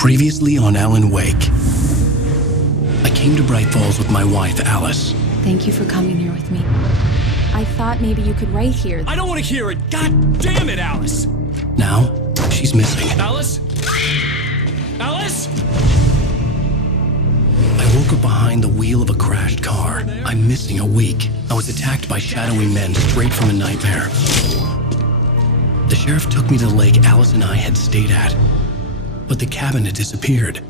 Previously on Alan Wake. I came to Bright Falls with my wife, Alice. Thank you for coming here with me. I thought maybe you could write here. I don't want to hear it! God damn it, Alice! Now, she's missing. Alice? Alice? I woke up behind the wheel of a crashed car. I'm missing a week. I was attacked by shadowy men straight from a nightmare. The sheriff took me to the lake Alice and I had stayed at. But the cabin had disappeared.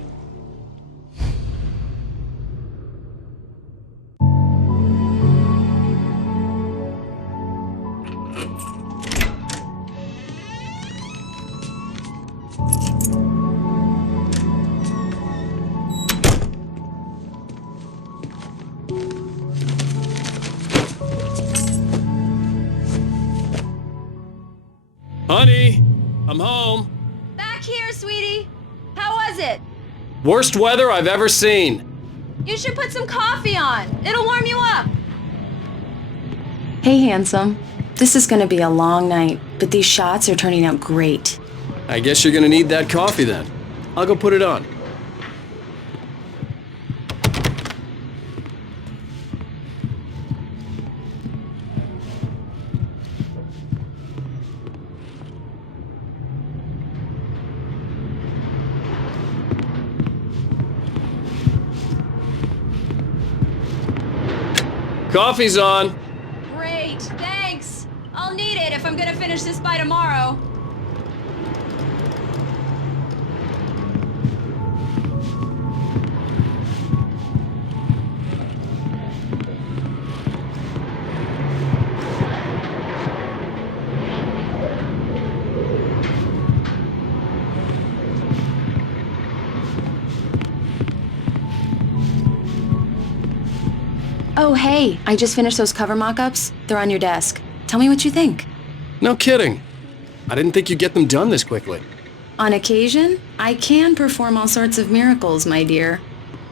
Honey, I'm home. Back here, sweetie. How was it? Worst weather I've ever seen. You should put some coffee on. It'll warm you up. Hey, handsome. This is gonna be a long night, but these shots are turning out great. I guess you're gonna need that coffee then. I'll go put it on. Coffee's on. Great, thanks. I'll need it if I'm gonna finish this by tomorrow. Oh, hey, I just finished those cover mock-ups. They're on your desk. Tell me what you think. No kidding. I didn't think you'd get them done this quickly. On occasion, I can perform all sorts of miracles, my dear.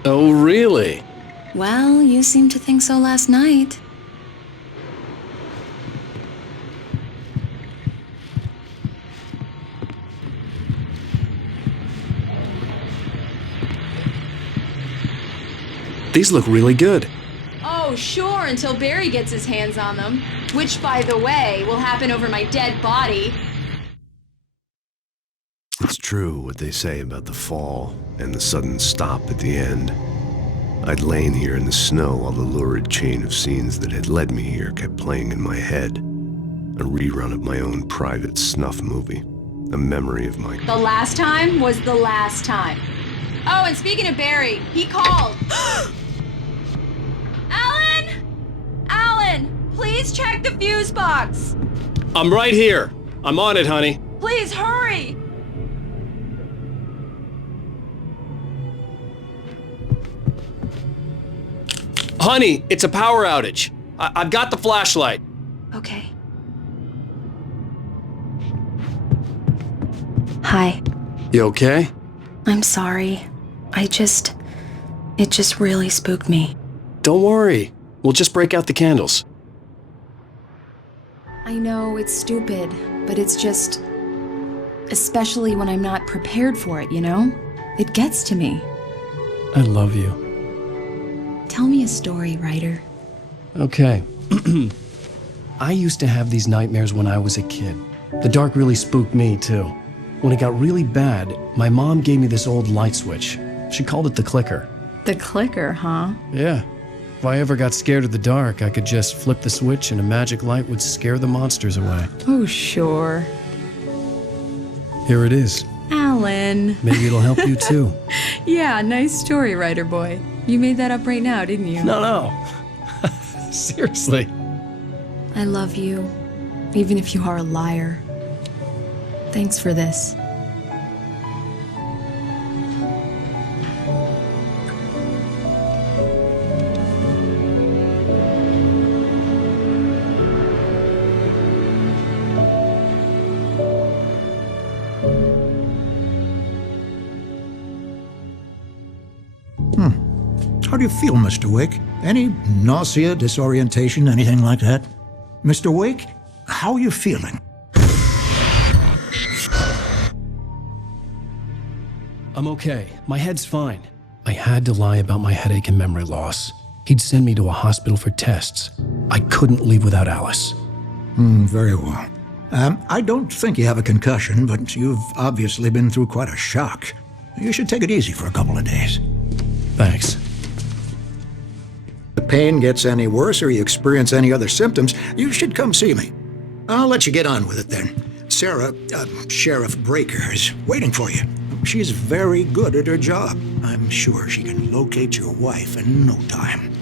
Oh, really? Well, you seemed to think so last night. These look really good. Oh, sure, until Barry gets his hands on them. Which, by the way, will happen over my dead body. It's true what they say about the fall and the sudden stop at the end. I'd lain here in the snow while the lurid chain of scenes that had led me here kept playing in my head. A rerun of my own private snuff movie. A memory of my... The last time was the last time. Oh, and speaking of Barry, he called. Alan! Alan, please check the fuse box. I'm right here. I'm on it, honey. Please hurry. Honey, it's a power outage. I've got the flashlight. Okay. Hi. You okay? I'm sorry. It just really spooked me. Don't worry. We'll just break out the candles. I know it's stupid, but it's just... Especially when I'm not prepared for it, you know? It gets to me. I love you. Tell me a story, writer. Okay. I used to have these nightmares when I was a kid. The dark really spooked me, too. When it got really bad, my mom gave me this old light switch. She called it the clicker. The clicker, huh? Yeah. If I ever got scared of the dark, I could just flip the switch and a magic light would scare the monsters away. Oh, sure. Here it is. Alan. Maybe it'll help you, too. Yeah, nice story, writer boy. You made that up right now, didn't you? No. Seriously. I love you, even if you are a liar. Thanks for this. How do you feel, Mr. Wake? Any nausea, disorientation, anything like that? Mr. Wake, how are you feeling? I'm okay. My head's fine. I had to lie about my headache and memory loss. He'd send me to a hospital for tests. I couldn't leave without Alice. Very well. I don't think you have a concussion, but you've obviously been through quite a shock. You should take it easy for a couple of days. Thanks. If the pain gets any worse or you experience any other symptoms, you should come see me. I'll let you get on with it then. Sarah, Sheriff Breaker, is waiting for you. She's very good at her job. I'm sure she can locate your wife in no time.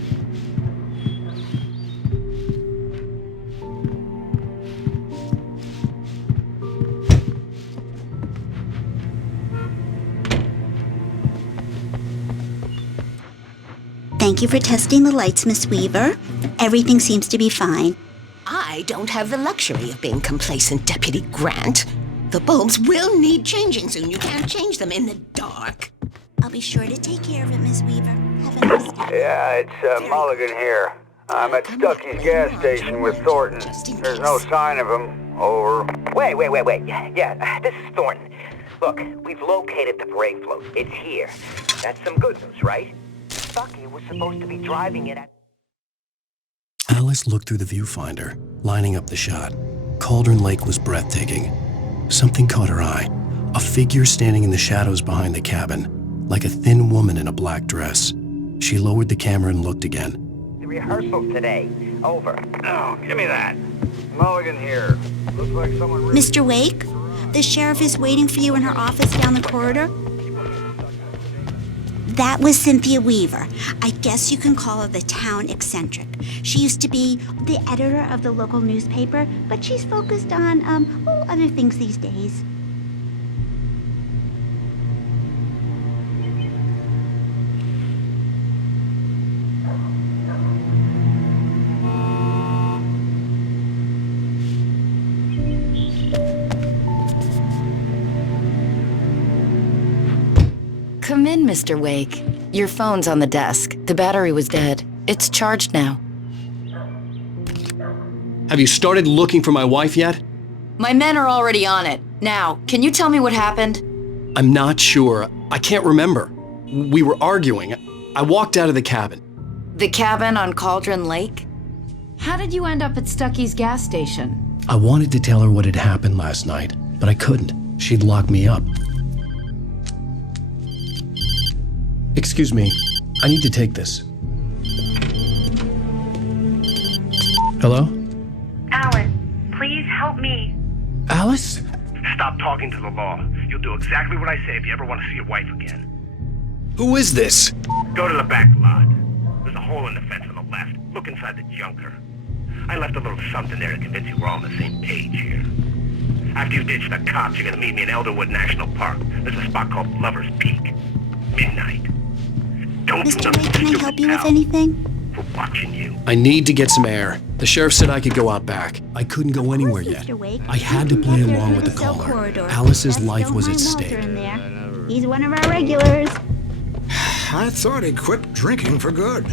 Thank you for testing the lights, Miss Weaver. Everything seems to be fine. I don't have the luxury of being complacent, Deputy Grant. The bulbs will need changing soon. You can't change them in the dark. I'll be sure to take care of it, Miss Weaver. Have a nice day. Yeah, it's Mulligan here. I'm at Stucky's gas station with Thornton. There's no sign of him. Over. Wait. Yeah, this is Thornton. Look, we've located the brake float. It's here. That's some good news, right? Stucky was supposed to be driving it at... Alice looked through the viewfinder, lining up the shot. Cauldron Lake was breathtaking. Something caught her eye. A figure standing in the shadows behind the cabin, like a thin woman in a black dress. She lowered the camera and looked again. The rehearsal today. Over. Oh, give me that. Mulligan here. Looks like someone... really... Mr. Wake, the sheriff is waiting for you in her office down the corridor. That was Cynthia Weaver. I guess you can call her the town eccentric. She used to be the editor of the local newspaper, but she's focused on, other things these days. Come in, Mr. Wake. Your phone's on the desk. The battery was dead. It's charged now. Have you started looking for my wife yet? My men are already on it. Now, can you tell me what happened? I'm not sure. I can't remember. We were arguing. I walked out of the cabin. The cabin on Cauldron Lake? How did you end up at Stucky's gas station? I wanted to tell her what had happened last night, but I couldn't. She'd lock me up. Excuse me, I need to take this. Hello? Alice, please help me. Alice? Stop talking to the law. You'll do exactly what I say if you ever want to see your wife again. Who is this? Go to the back lot. There's a hole in the fence on the left. Look inside the junker. I left a little something there to convince you we're all on the same page here. After you ditch the cops, you're gonna meet me in Elderwood National Park. There's a spot called Lover's Peak. Midnight. Don't do Mr. nothing Wake, can I stupid, help you with pal. anything? We're watching you. I need to get some air. The sheriff said I could go out back. I couldn't go anywhere Of course, yet. Mr. Wake. I had to play Get there along through with the cell caller. corridor. Alice's Just life don't was at mind Walter stake. in there. He's one of our regulars. I thought he quit drinking for good.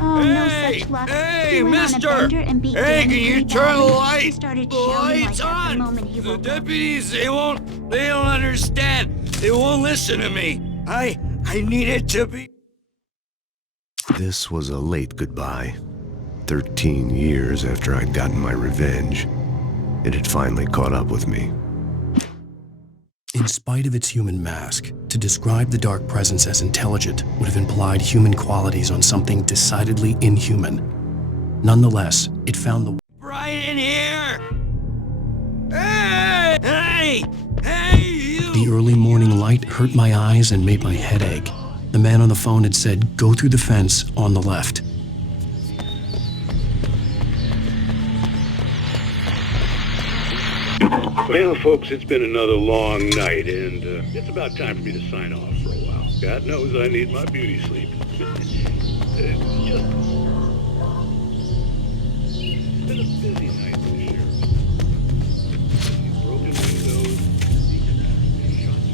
Oh, no such luck. He went on a bender and beat Danny pretty badly. He started shouting like that the moment he woke up. Deputies, they don't understand. They won't listen to me. I need it to be... This was a late goodbye. 13 years after I'd gotten my revenge, it had finally caught up with me. In spite of its human mask, to describe the dark presence as intelligent would have implied human qualities on something decidedly inhuman. Nonetheless, it found the Right in here! Hey, you! The early morning light hurt my eyes and made my head ache. The man on the phone had said, "Go through the fence on the left." Well, folks, it's been another long night, and it's about time for me to sign off for a while. God knows I need my beauty sleep. It's been a busy night for the sheriff. Broken windows, shots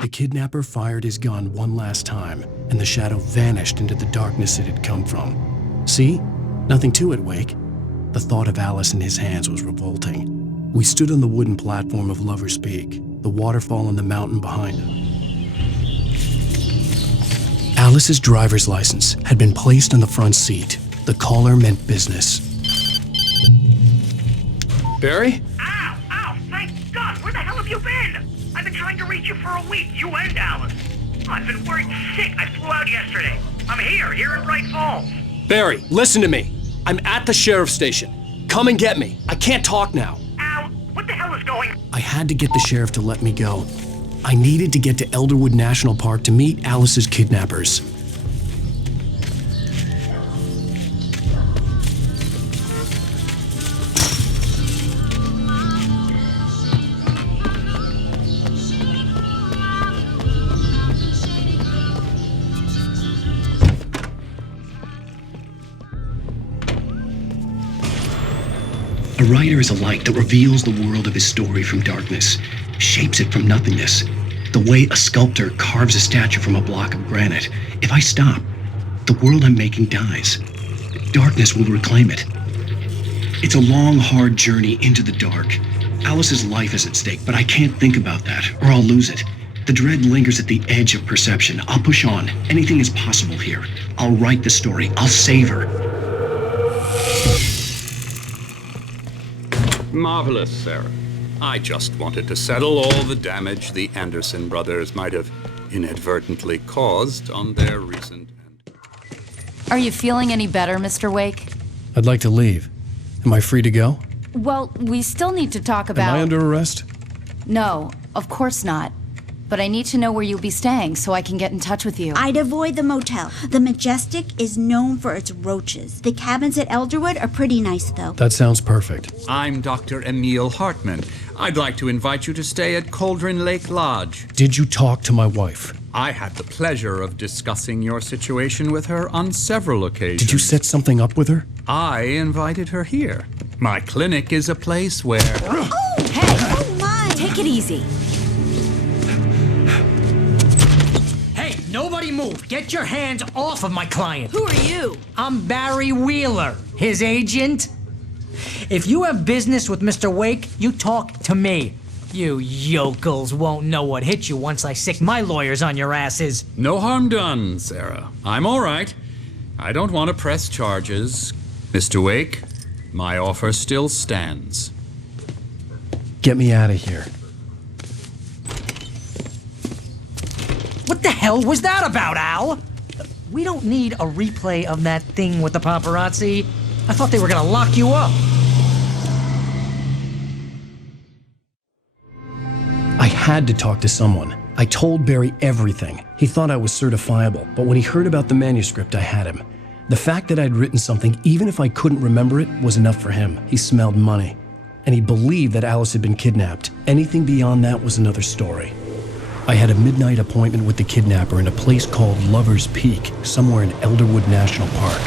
The kidnapper fired his gun one last time, and the shadow vanished into the darkness it had come from. See? Nothing to it, Wake. The thought of Alice in his hands was revolting. We stood on the wooden platform of Lover's Peak, the waterfall and the mountain behind him. Alice's driver's license had been placed on the front seat. The caller meant business. Barry? Ow! Ow! Thank God! Where the hell have you been? I've been trying to reach you for a week, you and Alice. I've been worried sick. I flew out yesterday. I'm here in Bright Falls. Barry, listen to me. I'm at the sheriff's station. Come and get me. I can't talk now. Al, what the hell is going on? I had to get the sheriff to let me go. I needed to get to Elderwood National Park to meet Alice's kidnappers. A writer is a light that reveals the world of his story from darkness, shapes it from nothingness. The way a sculptor carves a statue from a block of granite. If I stop, the world I'm making dies. Darkness will reclaim it. It's a long, hard journey into the dark. Alice's life is at stake, but I can't think about that, or I'll lose it. The dread lingers at the edge of perception. I'll push on. Anything is possible here. I'll write the story. I'll save her. Marvelous, Sarah. I just wanted to settle all the damage the Anderson brothers might have inadvertently caused on their recent... Are you feeling any better, Mr. Wake? I'd like to leave. Am I free to go? Well, we still need to talk about... Am I under arrest? No, of course not. But I need to know where you'll be staying so I can get in touch with you. I'd avoid the motel. The Majestic is known for its roaches. The cabins at Elderwood are pretty nice, though. That sounds perfect. I'm Dr. Emil Hartman. I'd like to invite you to stay at Cauldron Lake Lodge. Did you talk to my wife? I had the pleasure of discussing your situation with her on several occasions. Did you set something up with her? I invited her here. My clinic is a place where... Oh, hey! Oh, my! Take it easy. Nobody move. Get your hands off of my client. Who are you? I'm Barry Wheeler, his agent. If you have business with Mr. Wake, you talk to me. You yokels won't know what hit you once I sick my lawyers on your asses. No harm done, Sarah. I'm all right. I don't want to press charges. Mr. Wake, my offer still stands. Get me out of here. What the hell was that about, Al? We don't need a replay of that thing with the paparazzi. I thought they were gonna lock you up. I had to talk to someone. I told Barry everything. He thought I was certifiable, but when he heard about the manuscript, I had him. The fact that I'd written something, even if I couldn't remember it, was enough for him. He smelled money. And he believed that Alice had been kidnapped. Anything beyond that was another story. I had a midnight appointment with the kidnapper in a place called Lover's Peak, somewhere in Elderwood National Park.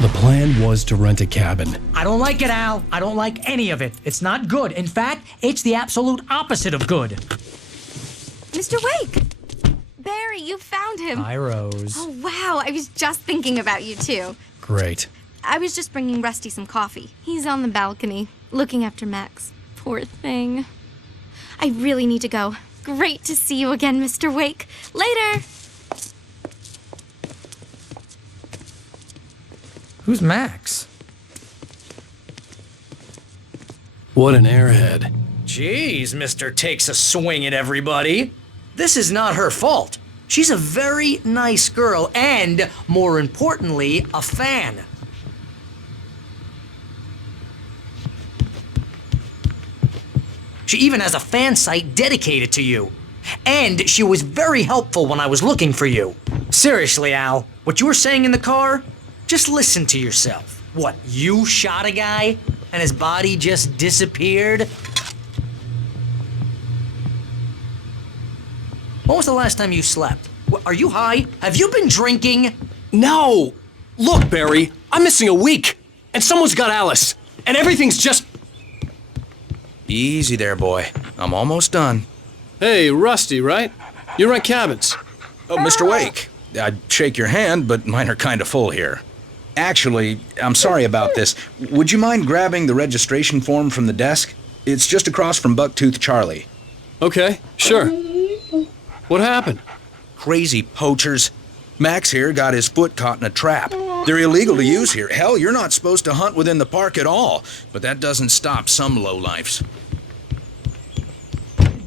The plan was to rent a cabin. I don't like it, Al. I don't like any of it. It's not good. In fact, it's the absolute opposite of good. Mr. Wake! Barry, you found him. Hi, Rose. Oh, wow. I was just thinking about you, too. Great. I was just bringing Rusty some coffee. He's on the balcony, looking after Max. Poor thing. I really need to go. Great to see you again, Mr. Wake. Later! Who's Max? What an airhead. Jeez, Mr. Takes a swing at everybody. This is not her fault. She's a very nice girl and, more importantly, a fan. She even has a fan site dedicated to you. And she was very helpful when I was looking for you. Seriously, Al, what you were saying in the car? Just listen to yourself. What, you shot a guy and his body just disappeared? When was the last time you slept? Are you high? Have you been drinking? No! Look, Barry, I'm missing a week, and someone's got Alice, and everything's just... Easy there, boy. I'm almost done. Hey, Rusty, right? You rent cabins. Oh, Mr. Wake. I'd shake your hand, but mine are kind of full here. Actually, I'm sorry about this. Would you mind grabbing the registration form from the desk? It's just across from Bucktooth Charlie. Okay, sure. What happened? Crazy poachers. Max here got his foot caught in a trap. They're illegal to use here. Hell, you're not supposed to hunt within the park at all. But that doesn't stop some lowlifes.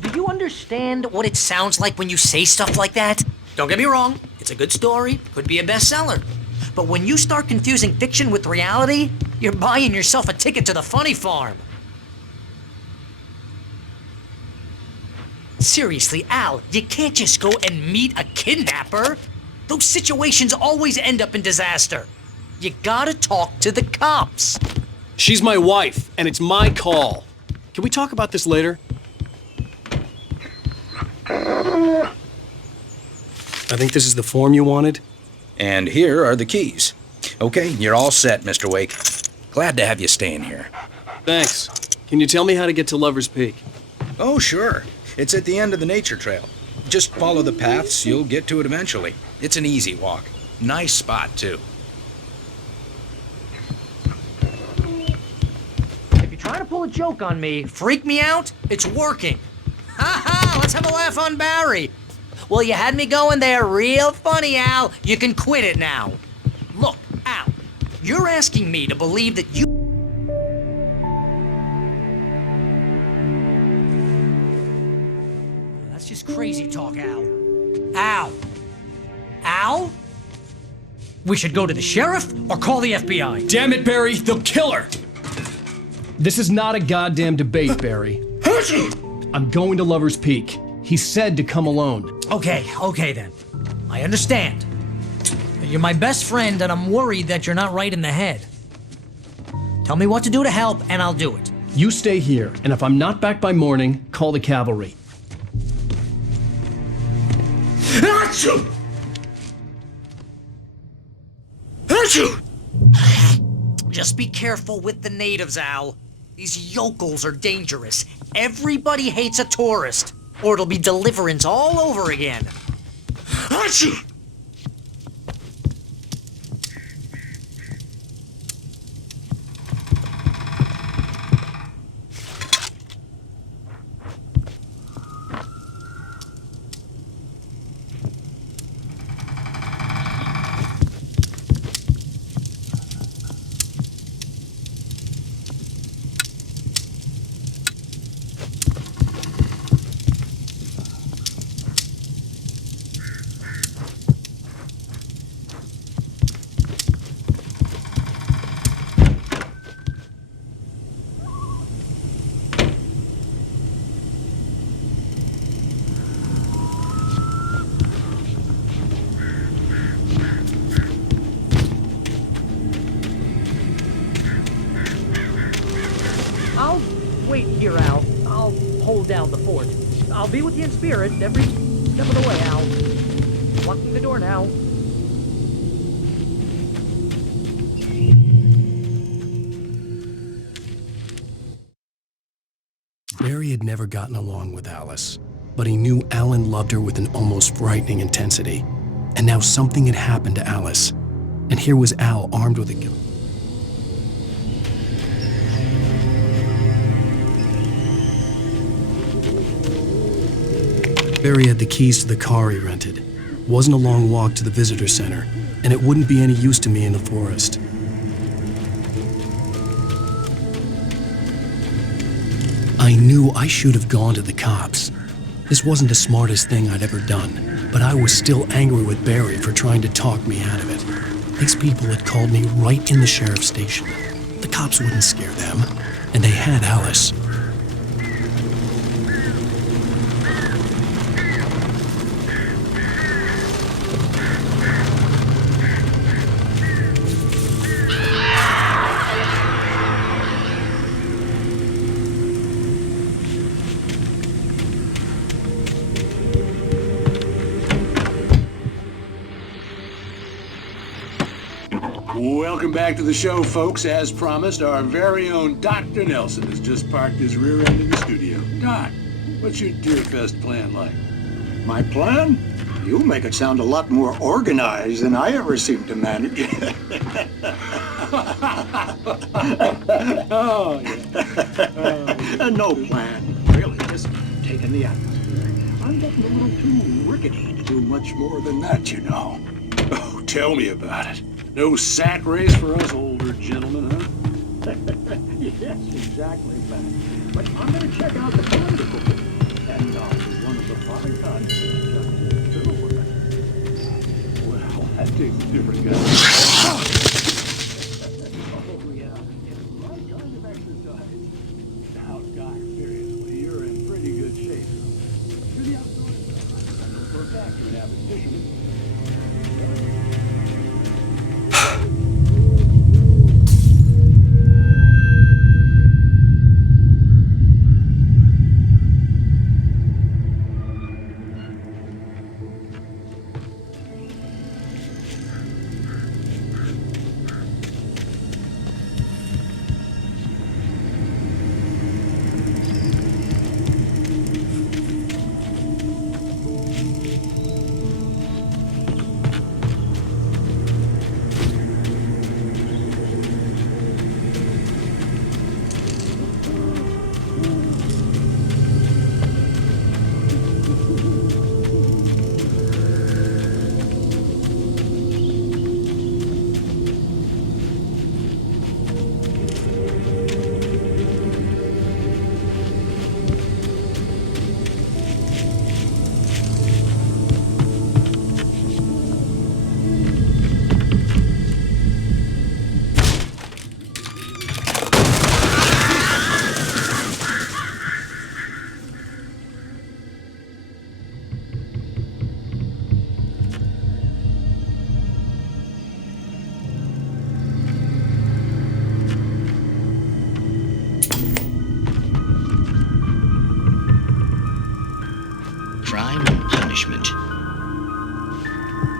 Do you understand what it sounds like when you say stuff like that? Don't get me wrong, it's a good story, could be a bestseller. But when you start confusing fiction with reality, you're buying yourself a ticket to the funny farm. Seriously, Al, you can't just go and meet a kidnapper. Those situations always end up in disaster. You gotta talk to the cops. She's my wife, and it's my call. Can we talk about this later? I think this is the form you wanted. And here are the keys. Okay, you're all set, Mr. Wake. Glad to have you staying here. Thanks. Can you tell me how to get to Lover's Peak? Oh, sure. It's at the end of the nature trail. Just follow the paths, you'll get to it eventually. It's an easy walk. Nice spot, too. If you're trying to pull a joke on me, freak me out, it's working. Ha ha, let's have a laugh on Barry. Well, you had me going there real funny, Al. You can quit it now. Look, Al, you're asking me to believe that you... That's just crazy talk, Al. Al? Al? We should go to the sheriff or call the FBI. Damn it, Barry, they'll kill her! This is not a goddamn debate, Barry. I'm going to Lover's Peak. He said to come alone. Okay then. I understand. You're my best friend, and I'm worried that you're not right in the head. Tell me what to do to help, and I'll do it. You stay here, and if I'm not back by morning, call the cavalry. Achoo! Achoo! Just be careful with the natives, Al. These yokels are dangerous. Everybody hates a tourist, or it'll be deliverance all over again. Achoo! I'll wait here, Al. I'll hold down the fort. I'll be with you in spirit every step of the way, Al. Locking the door now. Barry had never gotten along with Alice, but he knew Alan loved her with an almost frightening intensity. And now something had happened to Alice, and here was Al armed with a gun. Barry had the keys to the car he rented. It wasn't a long walk to the visitor center, and it wouldn't be any use to me in the forest. I knew I should have gone to the cops. This wasn't the smartest thing I'd ever done, but I was still angry with Barry for trying to talk me out of it. These people had called me right in the sheriff's station. The cops wouldn't scare them, and they had Alice. Welcome back to the show, folks. As promised, our very own Dr. Nelson has just parked his rear end in the studio. Doc, what's your Deerfest plan like? My plan? You make it sound a lot more organized than I ever seem to manage. Oh, yeah. No plan, really, just taking the atmosphere. I'm getting a little too rickety to do much more than that, you know. Oh, tell me about it. No sack race for us older gentlemen, huh? Yes, exactly, Matt. But I'm going to check out the political bit. And one of the bodyguards too. Well, that takes a different guy. Oh, yeah. It's the right kind of exercise. Now, Doc, seriously, you're in pretty good shape. You're the outdoors stuff. I know for a fact you're an avid fisherman.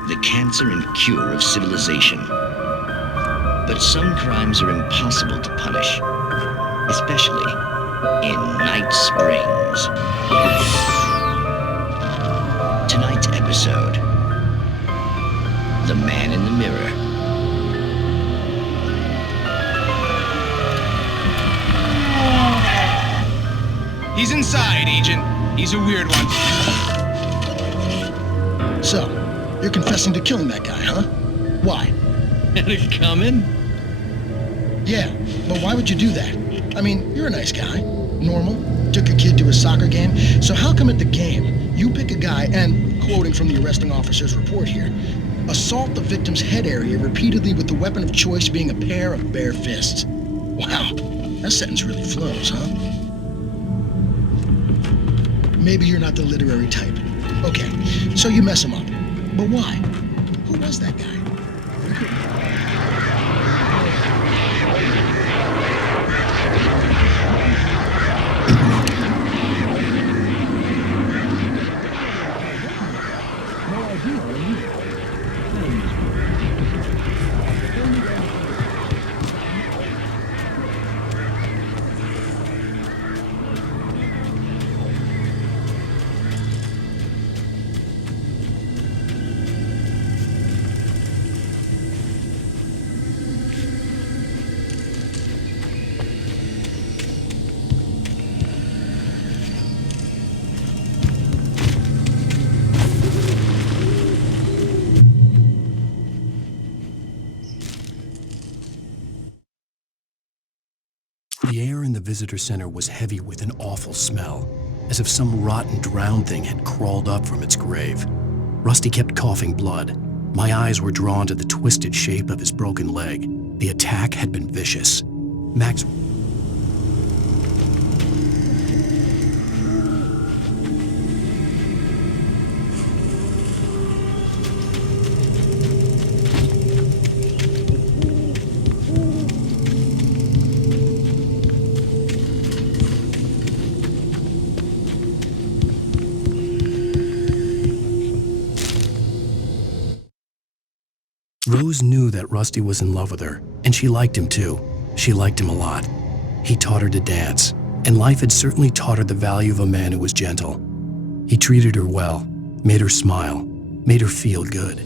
The cancer and cure of civilization. But some crimes are impossible to punish, especially in Night Springs. Tonight's episode, The Man in the Mirror. He's inside, Agent. He's a weird one. So, you're confessing to killing that guy, huh? Why? Had it coming? Yeah, but why would you do that? I mean, you're a nice guy. Normal. Took a kid to a soccer game. So how come at the game, you pick a guy and, quoting from the arresting officer's report here, assault the victim's head area repeatedly with the weapon of choice being a pair of bare fists? Wow, that sentence really flows, huh? Maybe you're not the literary type. Okay, so you mess him up. But why? Who was that guy? The air in the visitor center was heavy with an awful smell, as if some rotten drowned thing had crawled up from its grave. Rusty kept coughing blood. My eyes were drawn to the twisted shape of his broken leg. The attack had been vicious. Max... Rose knew that Rusty was in love with her, and she liked him too. She liked him a lot. He taught her to dance, and life had certainly taught her the value of a man who was gentle. He treated her well, made her smile, made her feel good.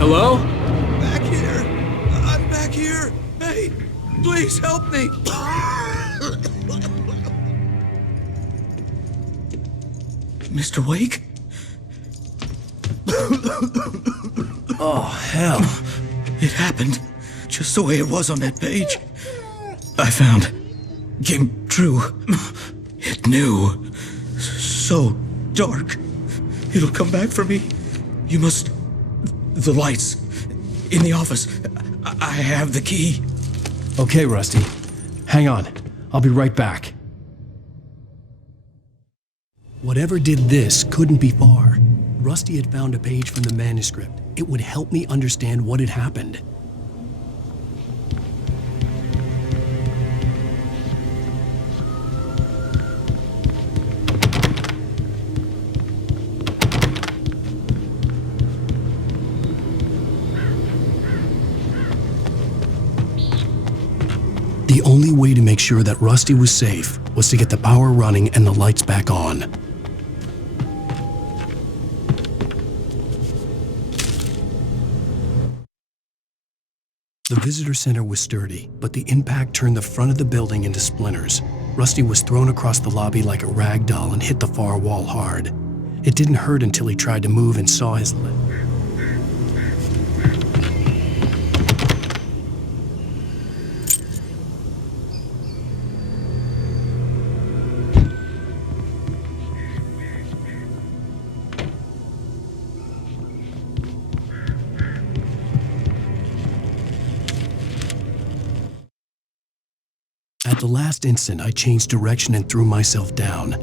Hello? Back here! I'm back here! Hey, please help me! Mr. Wake? Oh, hell. It happened just the way it was on that page. I found. Came true. It knew. So dark. It'll come back for me. You must... The lights. In the office. I have the key. Okay, Rusty. Hang on. I'll be right back. Whatever did this couldn't be far. Rusty had found a page from the manuscript. It would help me understand what had happened. The only way to make sure that Rusty was safe was to get the power running and the lights back on. The visitor center was sturdy, but the impact turned the front of the building into splinters. Rusty was thrown across the lobby like a rag doll and hit the far wall hard. It didn't hurt until he tried to move and saw his leg. At the last instant, I changed direction and threw myself down.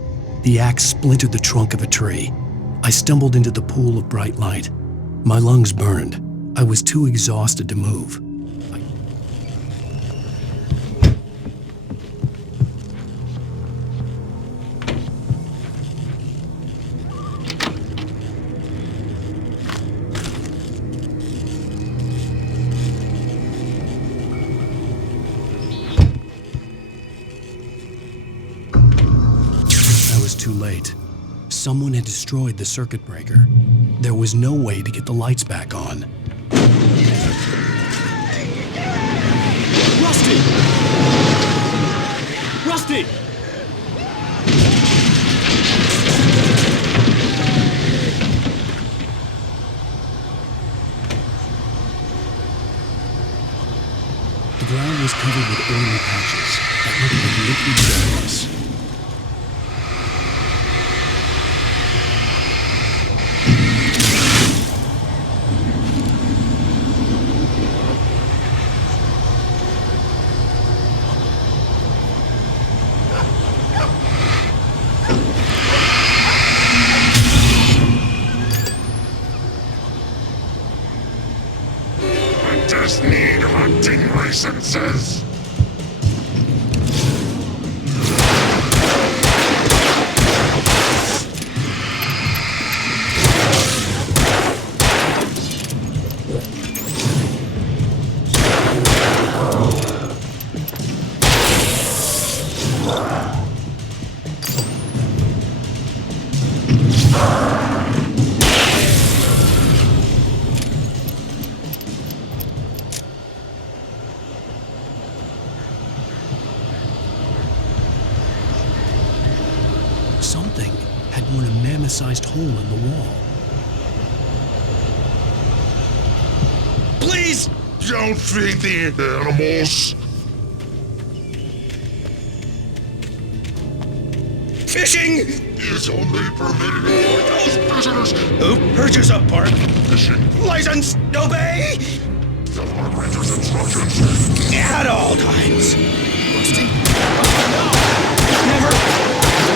The axe splintered the trunk of a tree. I stumbled into the pool of bright light. My lungs burned. I was too exhausted to move. Too late. Someone had destroyed the circuit breaker. There was no way to get the lights back on. Rusty! Rusty! The ground was covered with oily patches that looked like liquid darkness. Hunters need hunting licenses. hole in the wall. Please! Don't feed the animals! Fishing is only permitted for those visitors who purchase a park fishing license. Obey the park ranger's instructions at all times. Rusty? Never.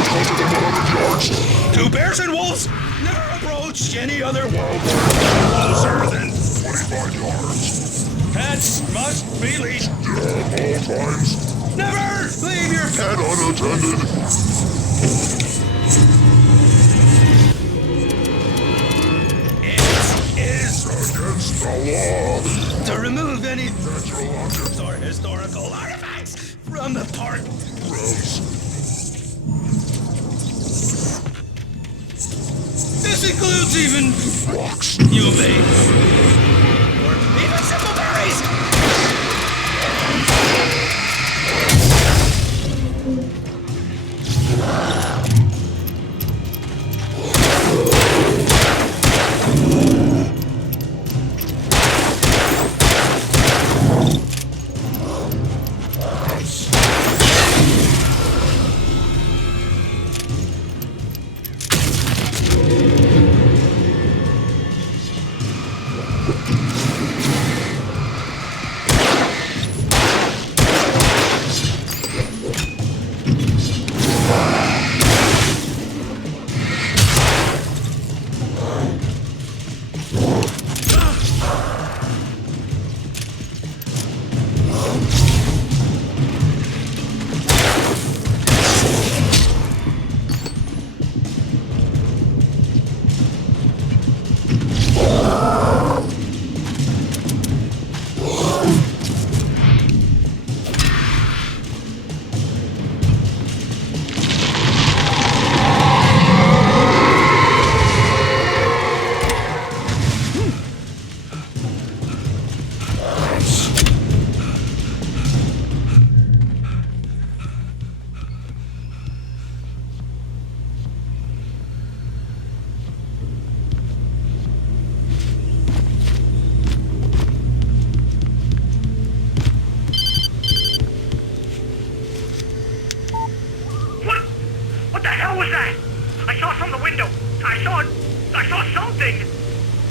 Closer than 100 yards. 2 bears and wolves never approach any other wildlife closer than 25 yards. Pets must be leashed At all times. Never leave your pet unattended. It is against the law to remove any natural objects or historical artifacts from the park. Gross. This includes even rocks. You obey. Or even simple berries.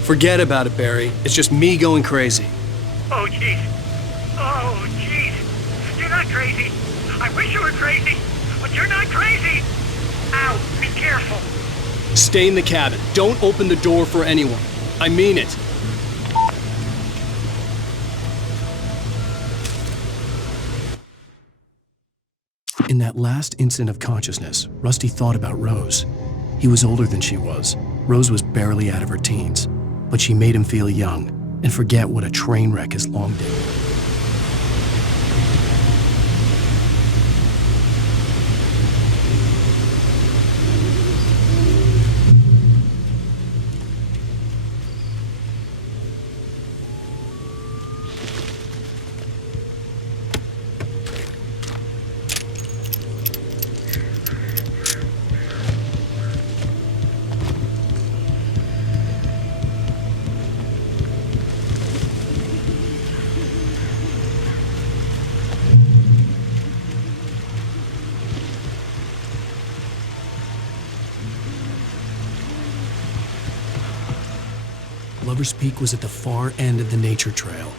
Forget about it, Barry. It's just me going crazy. Oh, jeez. Oh, jeez. You're not crazy. I wish you were crazy, but you're not crazy. Ow, be careful. Stay in the cabin. Don't open the door for anyone. I mean it. In that last instant of consciousness, Rusty thought about Rose. He was older than she was. Rose was barely out of her teens, but she made him feel young and forget what a train wreck his long did. Lover's Peak was at the far end of the nature trail.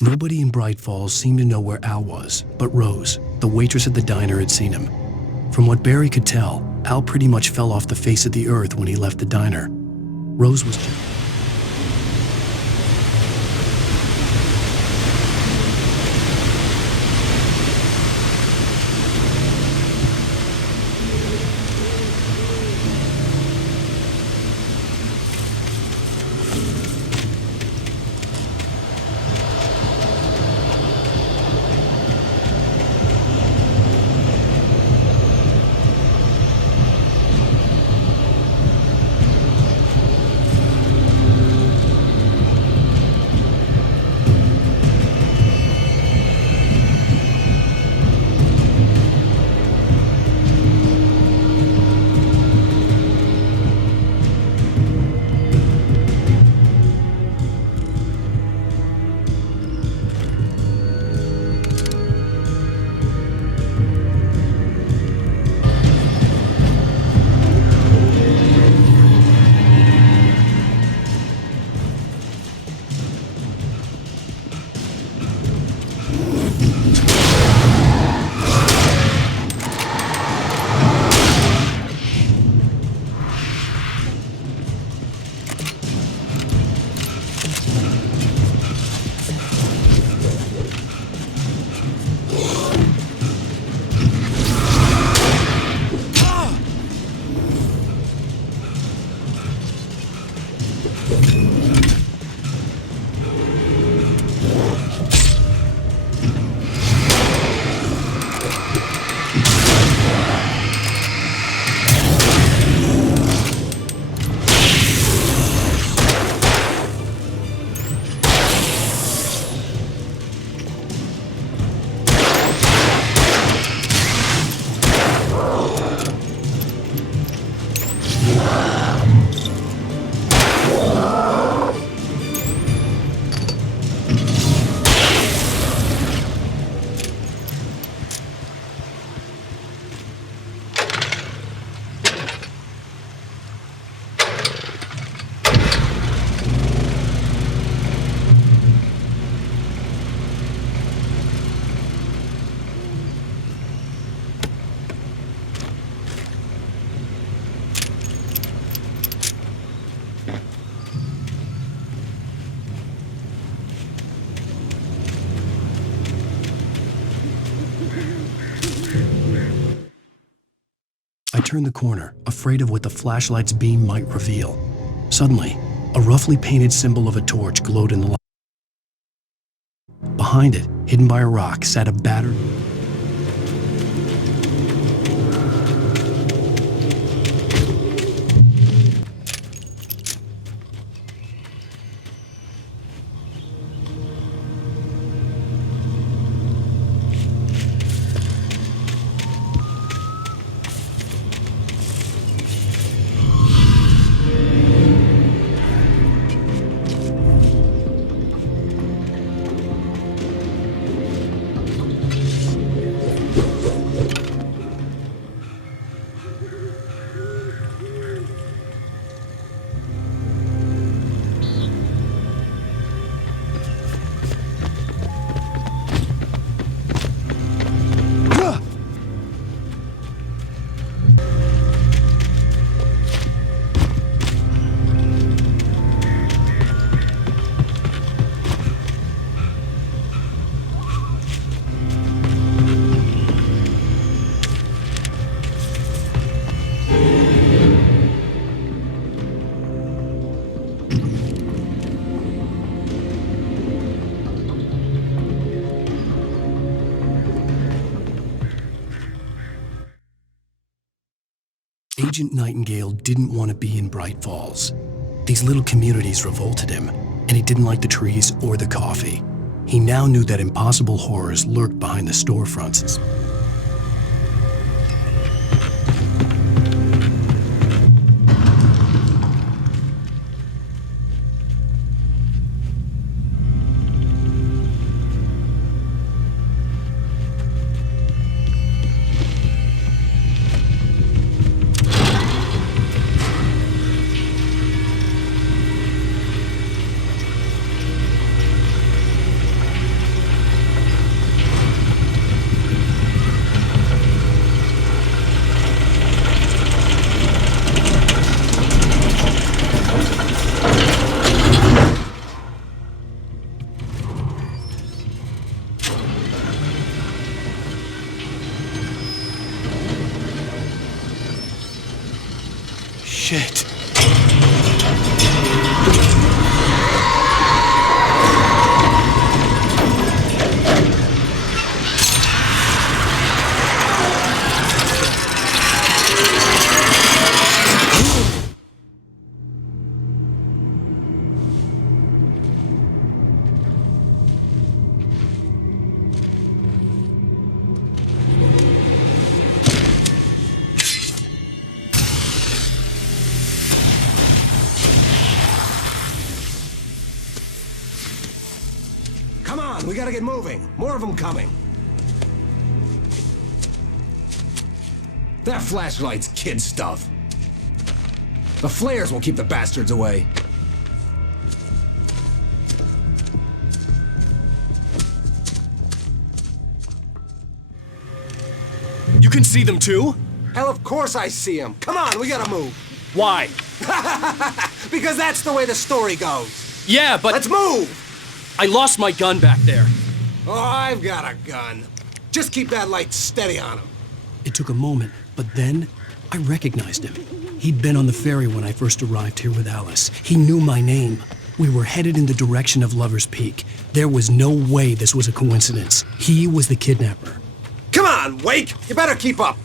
Nobody in Bright Falls seemed to know where Al was, but Rose, the waitress at the diner, had seen him. From what Barry could tell, Al pretty much fell off the face of the earth when he left the diner. Rose was just... I turned the corner, afraid of what the flashlight's beam might reveal. Suddenly, a roughly painted symbol of a torch glowed in the light. Behind it, hidden by a rock, sat a battered... Agent Nightingale didn't want to be in Bright Falls. These little communities revolted him, and he didn't like the trees or the coffee. He now knew that impossible horrors lurked behind the storefronts. Shit. Come on, we gotta get moving. More of them coming. That flashlight's kid stuff. The flares will keep the bastards away. You can see them too? Hell, of course I see them. Come on, we gotta move. Why? Because that's the way the story goes. Yeah, but... Let's move! I lost my gun back there. Oh, I've got a gun. Just keep that light steady on him. It took a moment, but then I recognized him. He'd been on the ferry when I first arrived here with Alice. He knew my name. We were headed in the direction of Lover's Peak. There was no way this was a coincidence. He was the kidnapper. Come on, Wake! You better keep up.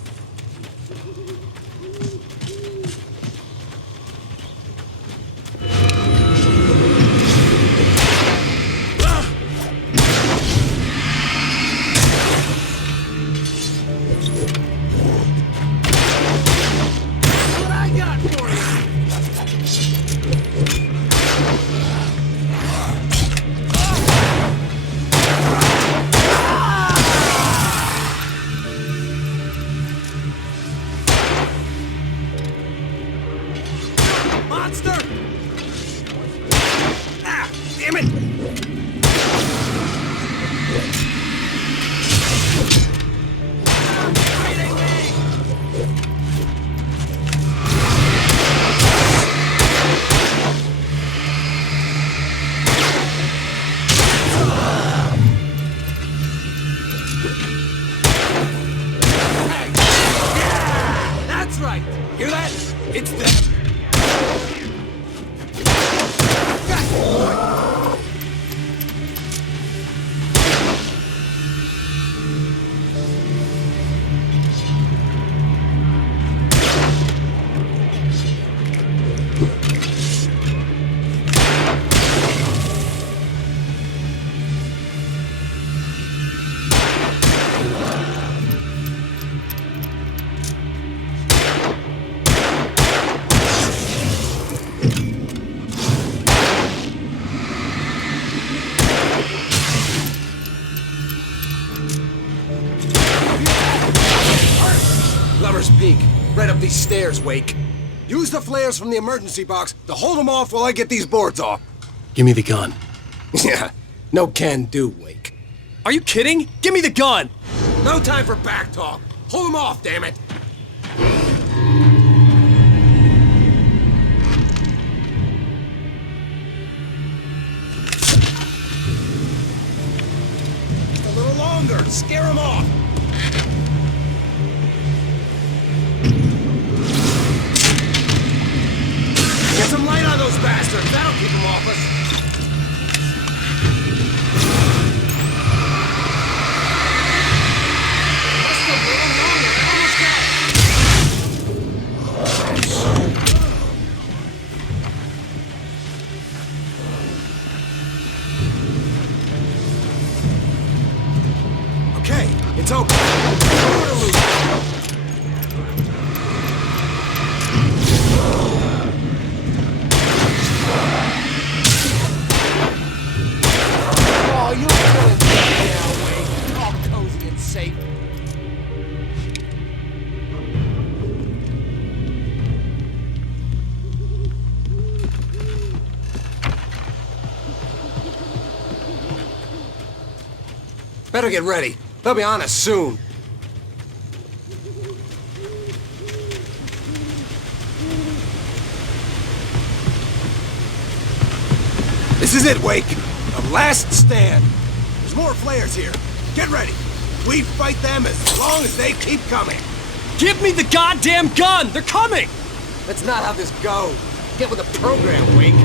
Peak. Right up these stairs, Wake. Use the flares from the emergency box to hold them off while I get these boards off. Give me the gun. Yeah, no can do, Wake. Are you kidding? Give me the gun! No time for back talk. Hold them off, damn it. Just a little longer. Scare them off. Get some light on those bastards. That'll keep them off us. Just a little longer. Almost got it. Okay, it's open. Better get ready. They'll be on us soon. This is it, Wake. The last stand. There's more flares here. Get ready. We fight them as long as they keep coming. Give me the goddamn gun! They're coming! That's not how this goes. Get with the program, Wake.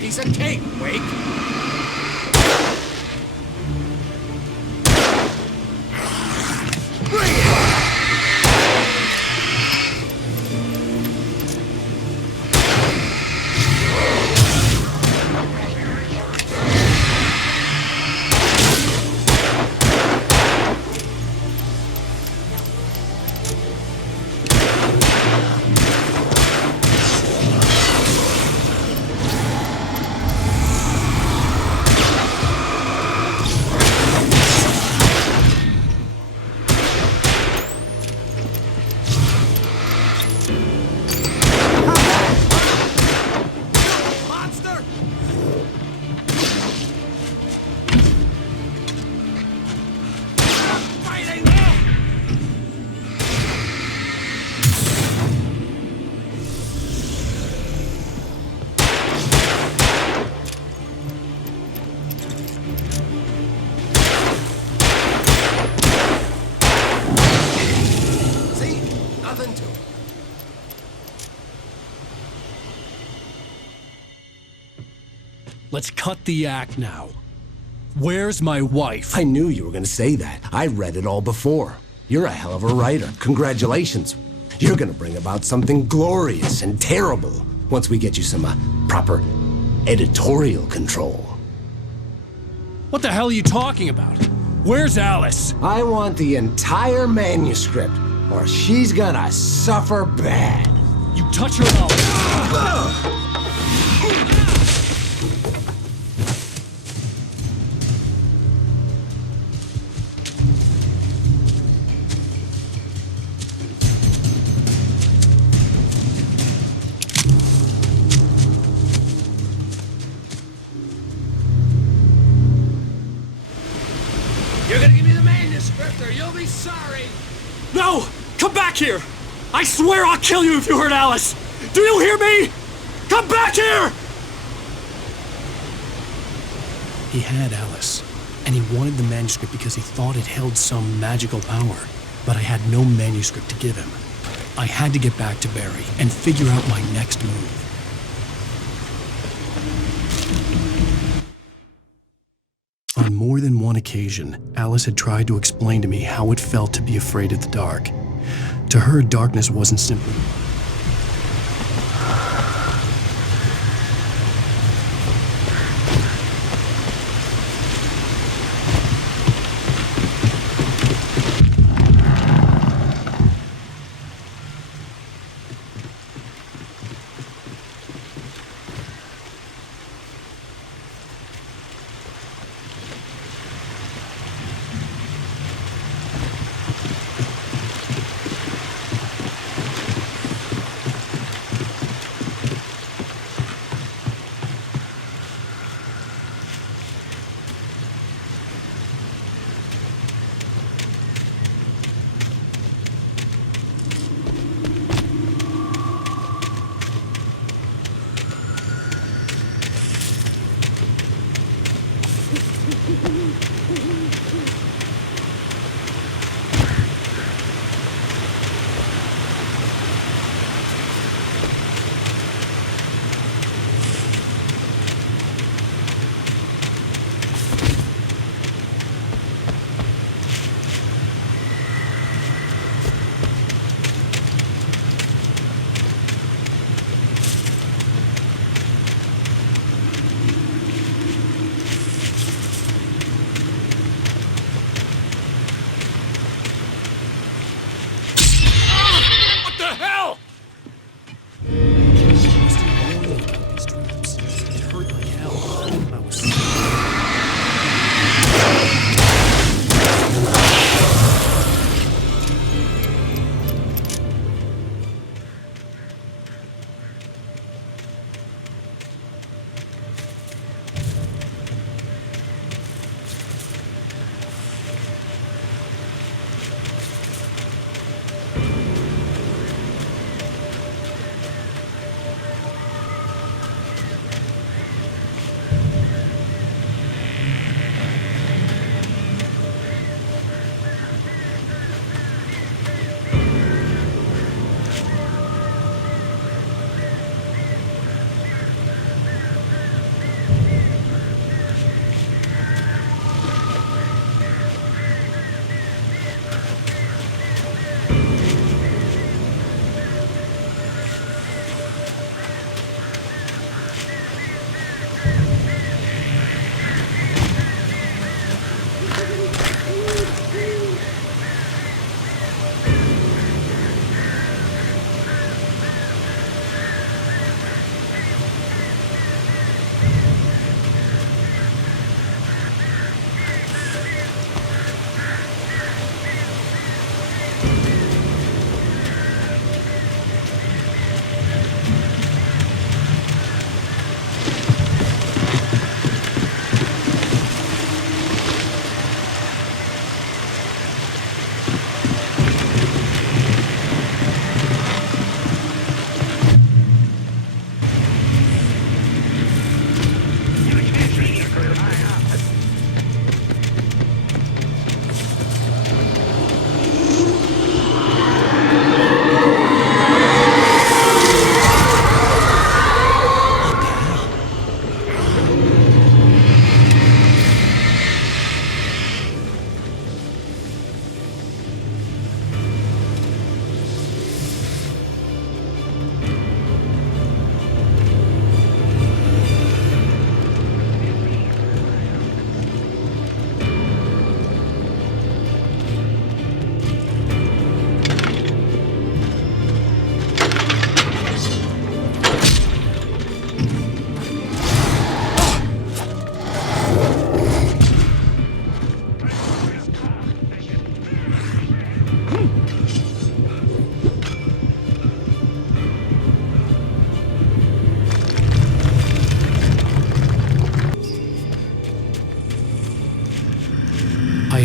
Piece of cake, Wake. Bring it! Let's cut the act now. Where's my wife? I knew you were gonna say that. I read it all before. You're a hell of a writer. Congratulations. You're gonna bring about something glorious and terrible once we get you some proper editorial control. What the hell are you talking about? Where's Alice? I want the entire manuscript, or she's gonna suffer bad. You touch her mouth. You're gonna give me the manuscript or you'll be sorry! No! Come back here! I swear I'll kill you if you hurt Alice! Do you hear me? Come back here! He had Alice, and he wanted the manuscript because he thought it held some magical power. But I had no manuscript to give him. I had to get back to Barry and figure out my next move. On more than one occasion, Alice had tried to explain to me how it felt to be afraid of the dark. To her, darkness wasn't simply...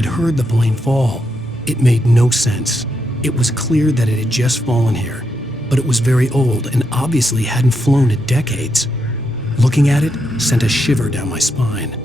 heard the plane fall. It made no sense. It was clear that it had just fallen here, but it was very old and obviously hadn't flown in decades. Looking at it sent a shiver down my spine.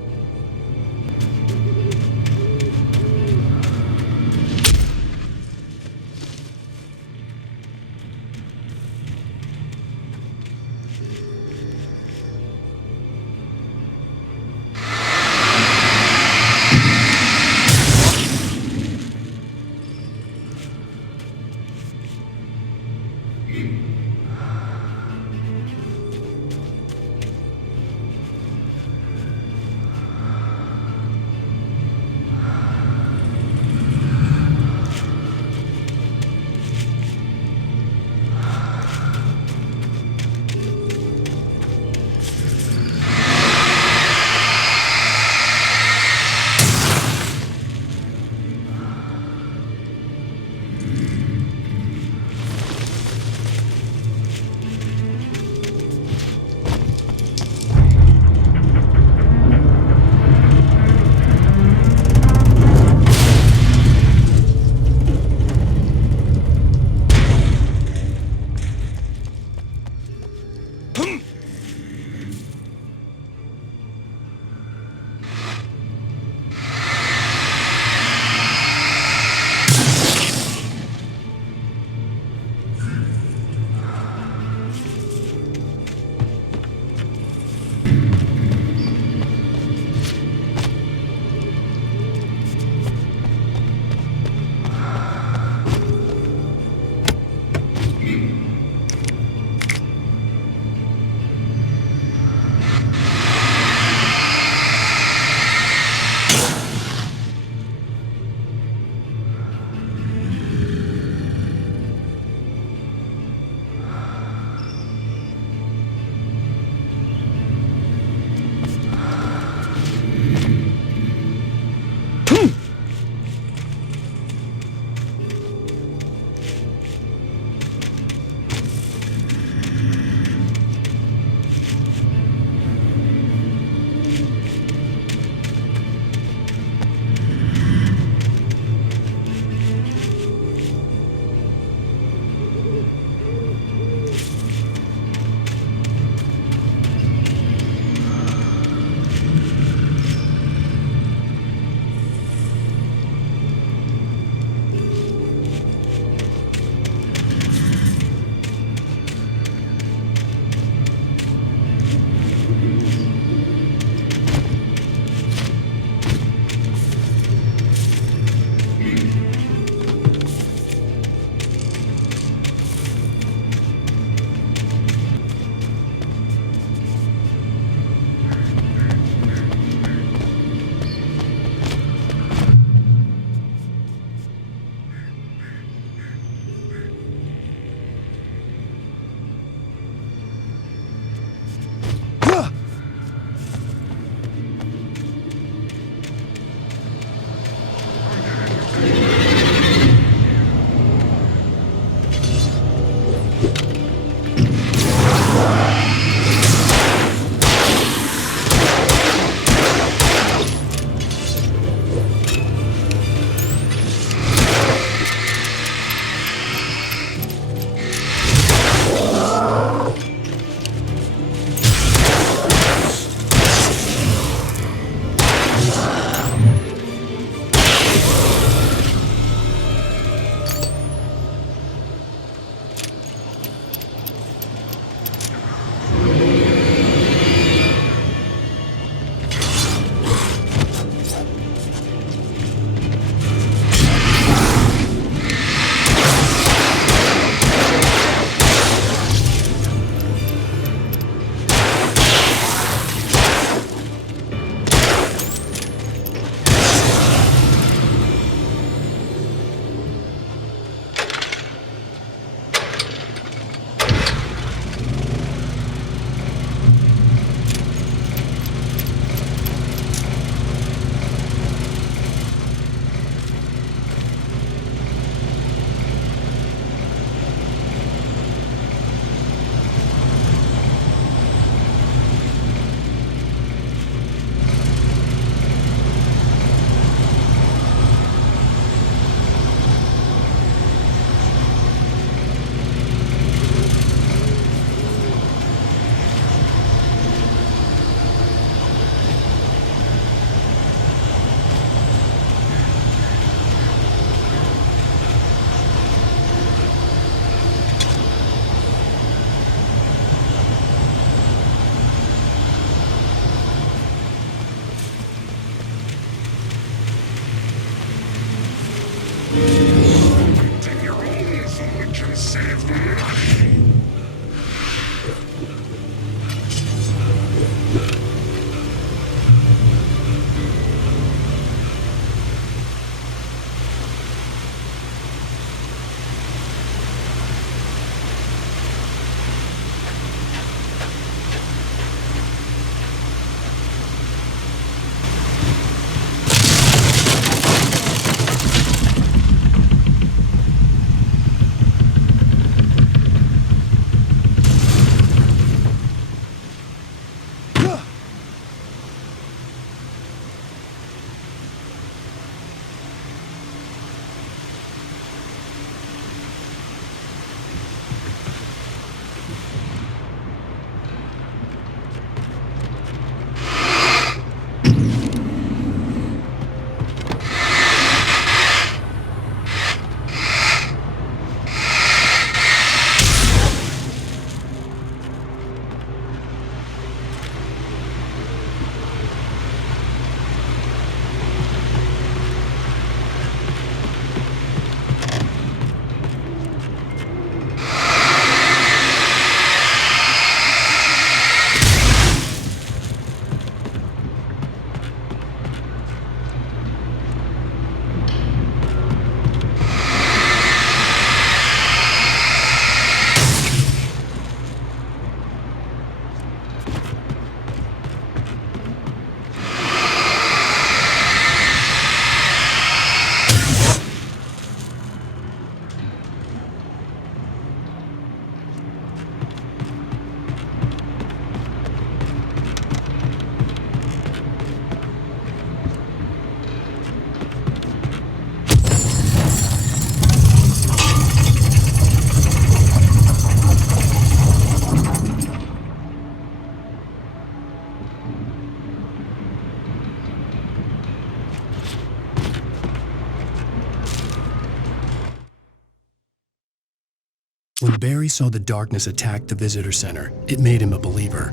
When Barry saw the darkness attack the visitor center, it made him a believer.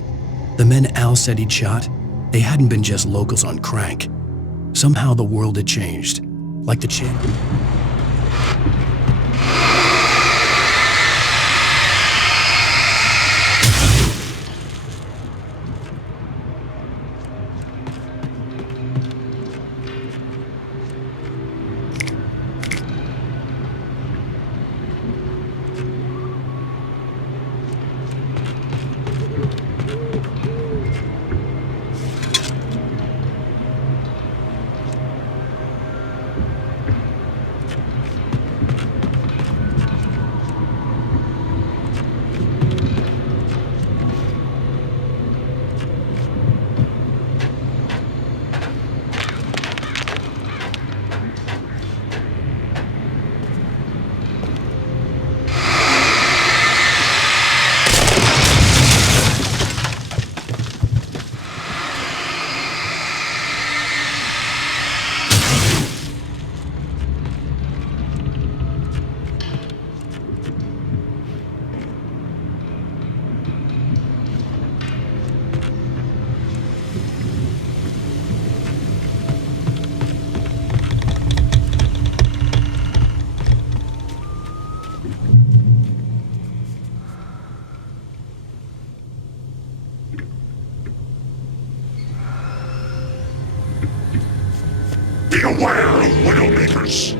The men Al said he'd shot, they hadn't been just locals on crank. Somehow the world had changed, like the champion. Beware of Widowmakers!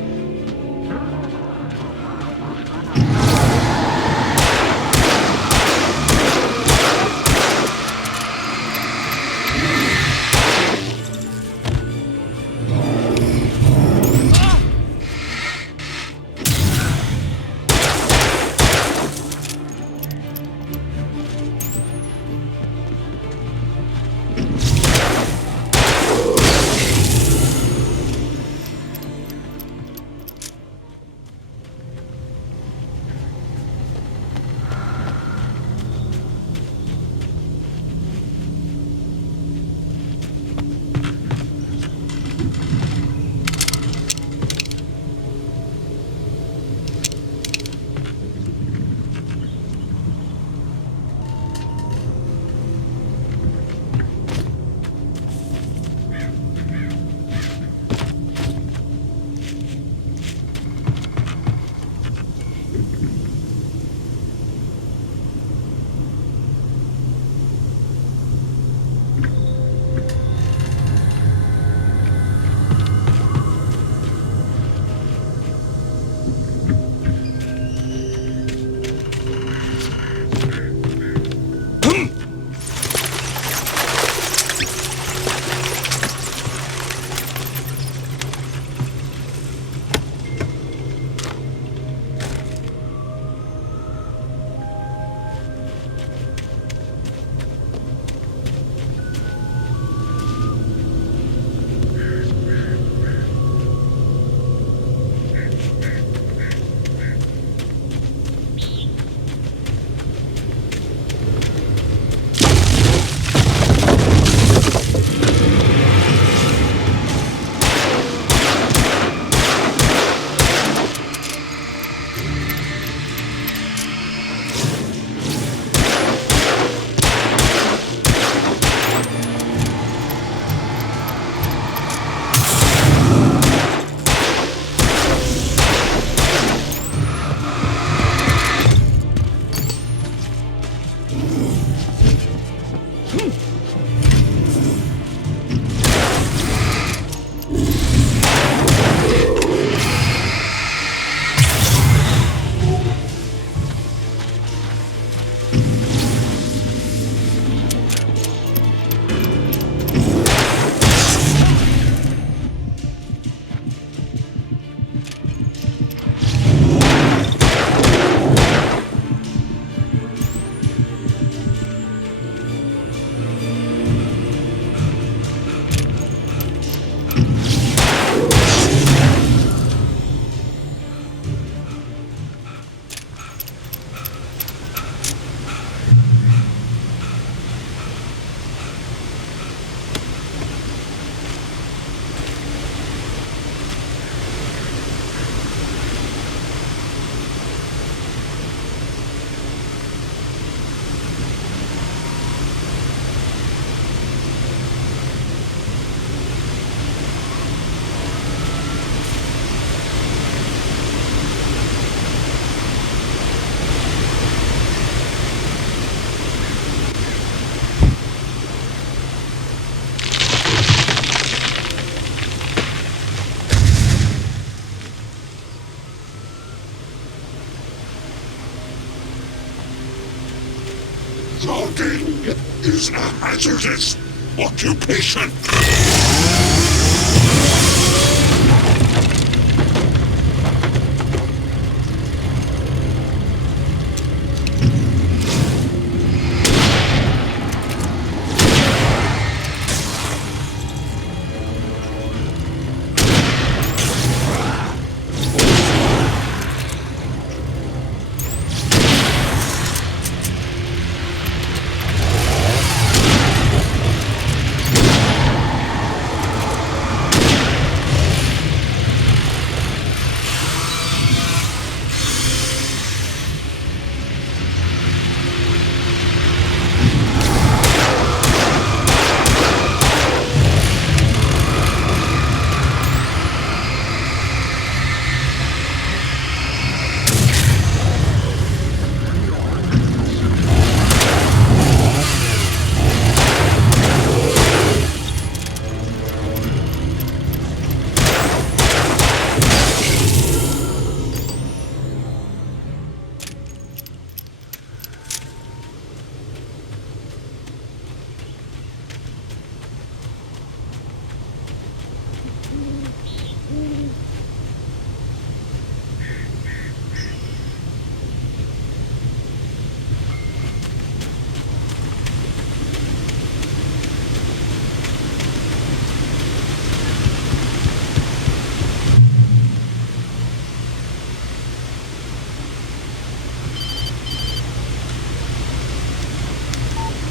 Working is a hazardous occupation.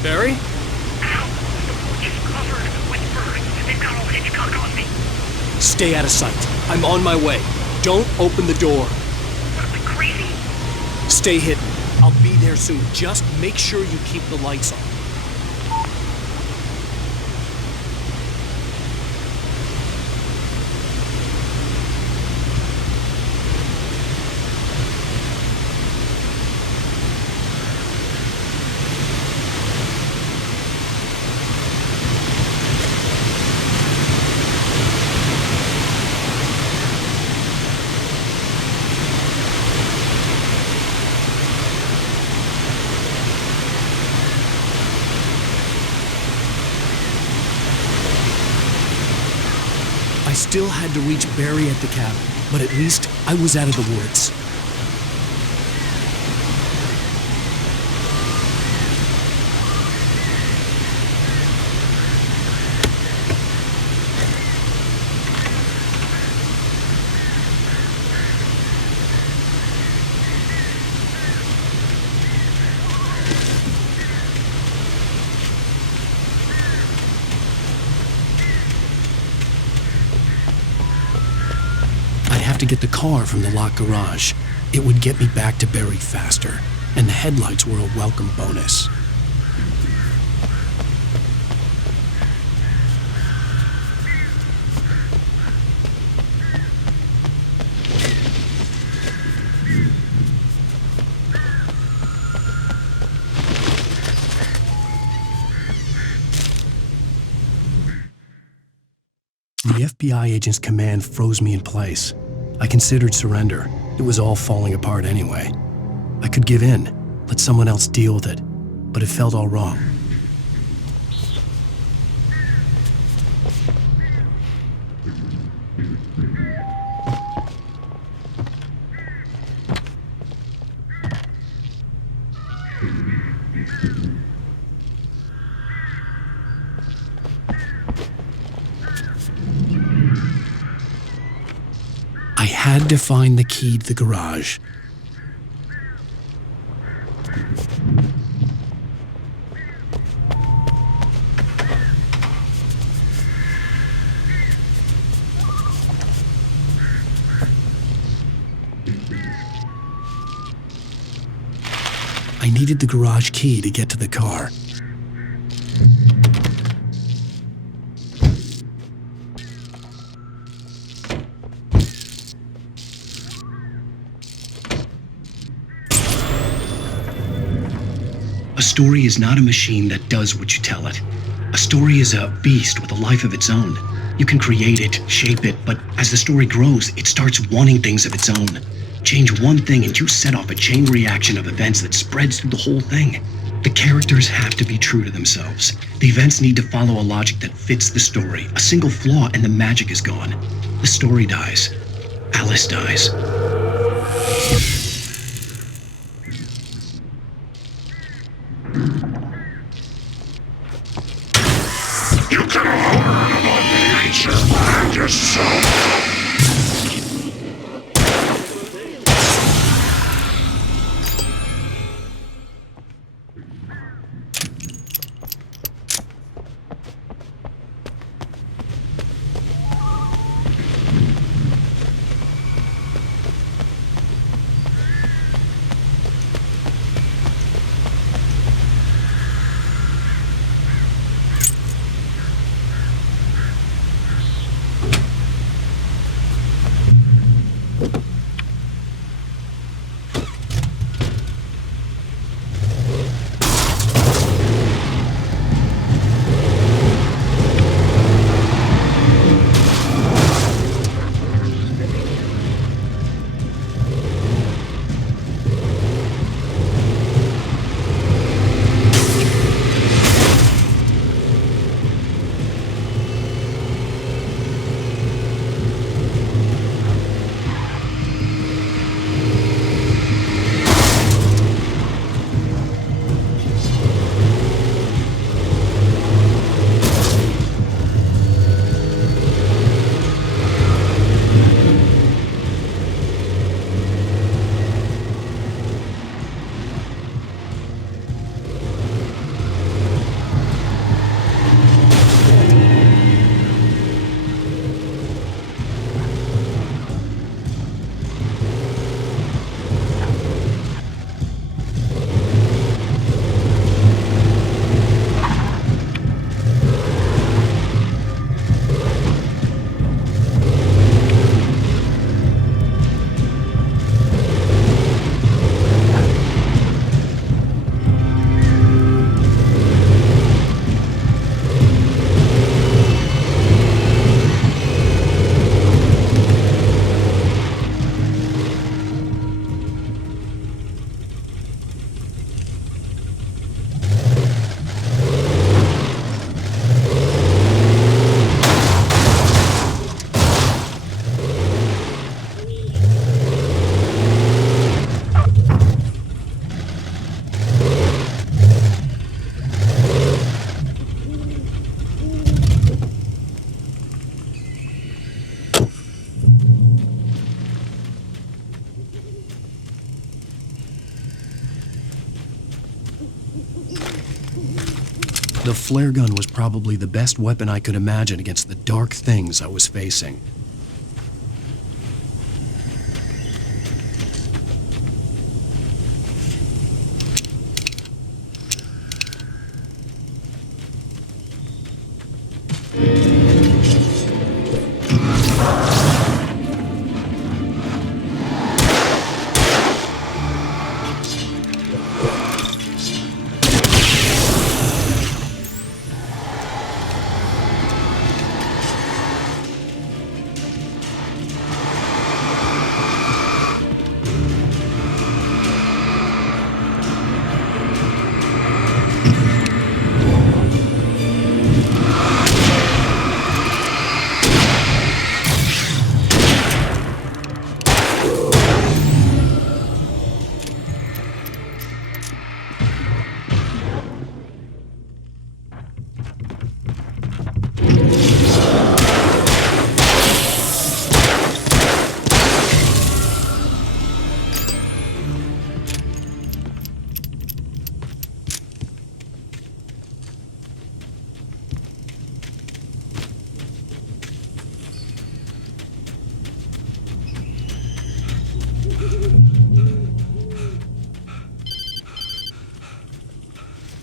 Barry? Ow! The porch is covered with birds. They've got all Hitchcock on me. Stay out of sight. I'm on my way. Don't open the door. What, am I crazy? Stay hidden. I'll be there soon. Just make sure you keep the lights on. I still had to reach Barry at the cabin, but at least I was out of the woods. To get the car from the locked garage. It would get me back to Barry faster, and the headlights were a welcome bonus. The FBI agent's command froze me in place. I considered surrender. It was all falling apart anyway. I could give in, let someone else deal with it, but it felt all wrong. I had to find the key to the garage. I needed the garage key to get to the car. A story is not a machine that does what you tell it. A story is a beast with a life of its own. You can create it, shape it, but as the story grows, it starts wanting things of its own. Change one thing and you set off a chain reaction of events that spreads through the whole thing. The characters have to be true to themselves. The events need to follow a logic that fits the story. A single flaw and the magic is gone. The story dies. Alice dies. You can learn about nature and yourself. The flare gun was probably the best weapon I could imagine against the dark things I was facing.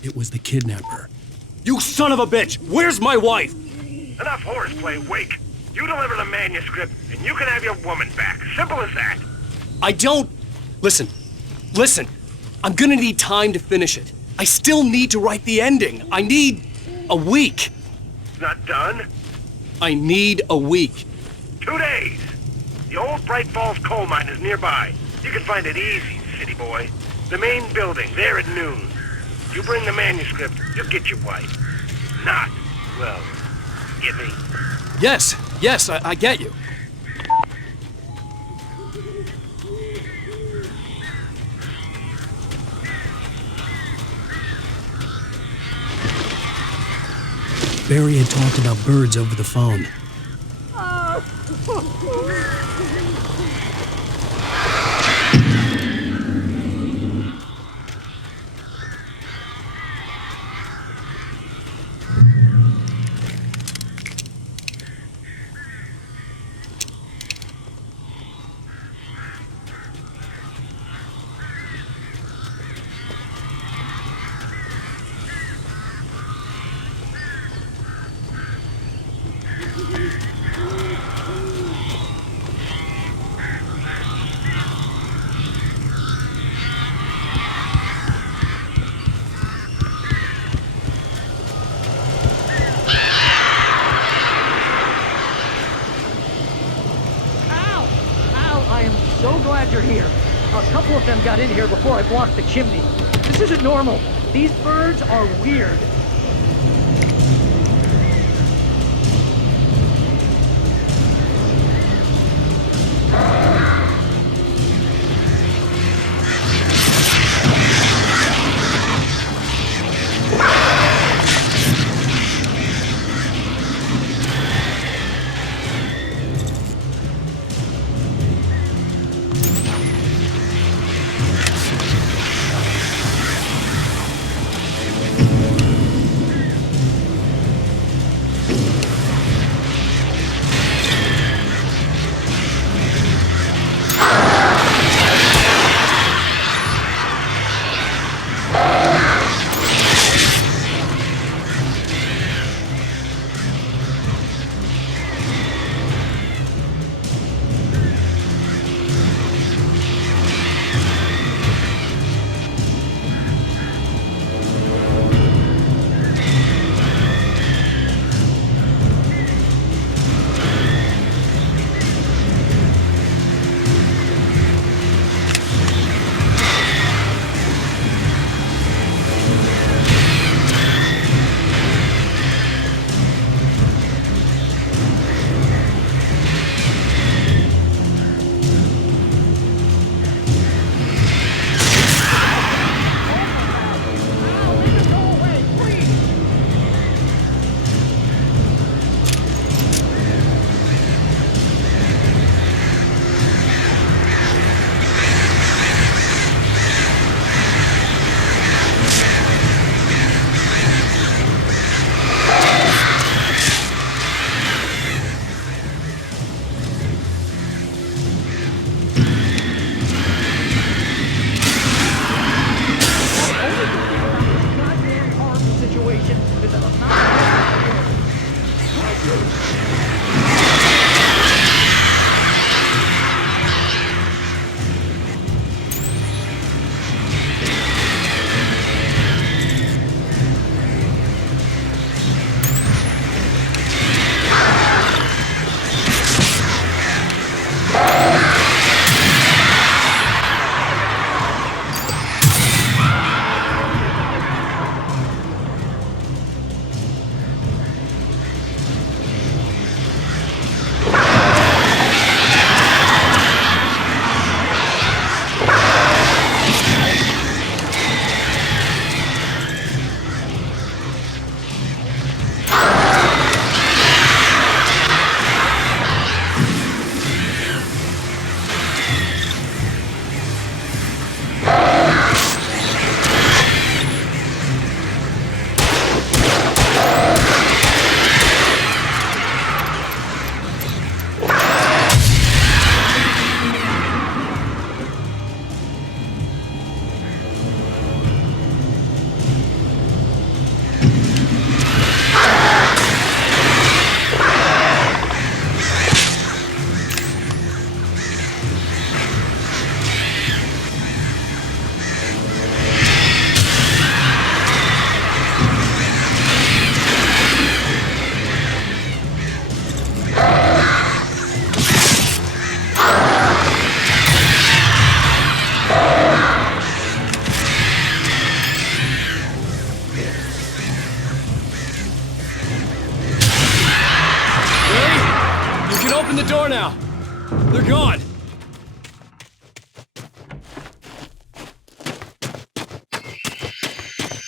It was the kidnapper. You son of a bitch! Where's my wife? Enough horseplay, Wake. You deliver the manuscript, and you can have your woman back. Simple as that. I don't... Listen. I'm gonna need time to finish it. I still need to write the ending. I need a week. Not done? I need a week. 2 days. The old Bright Falls coal mine is nearby. You can find it easy, city boy. The main building, there at noon. You bring the manuscript, you'll get your wife. Not, well, get me? Yes, I get you. Barry had talked about birds over the phone. So glad you're here. A couple of them got in here before I blocked the chimney. This isn't normal. These birds are weird.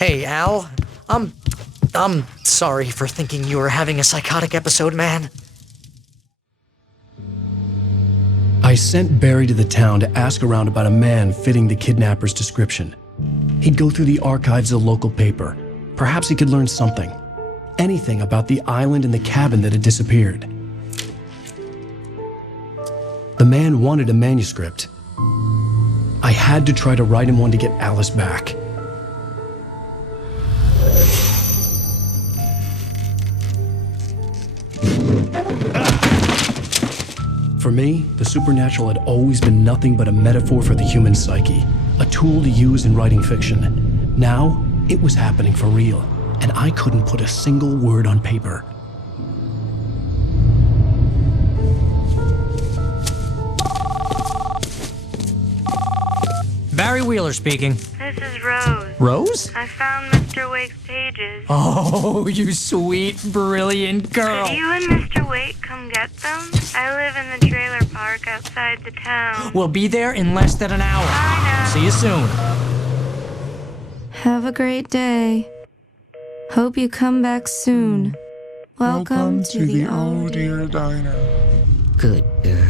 Hey, Al. I'm sorry for thinking you were having a psychotic episode, man. I sent Barry to the town to ask around about a man fitting the kidnapper's description. He'd go through the archives of the local paper. Perhaps he could learn something. Anything about the island and the cabin that had disappeared. The man wanted a manuscript. I had to try to write him one to get Alice back. For me, the supernatural had always been nothing but a metaphor for the human psyche, a tool to use in writing fiction. Now, it was happening for real, and I couldn't put a single word on paper. Barry Wheeler speaking. This is Rose. Rose? I found Mr. Wake's pages. Oh, you sweet, brilliant girl. Could you and Mr. Wake come get them? I live in the trailer park outside the town. We'll be there in less than an hour. Bye now. See you soon. Have a great day. Hope you come back soon. Welcome to the Oh Dear Diner. Good girl.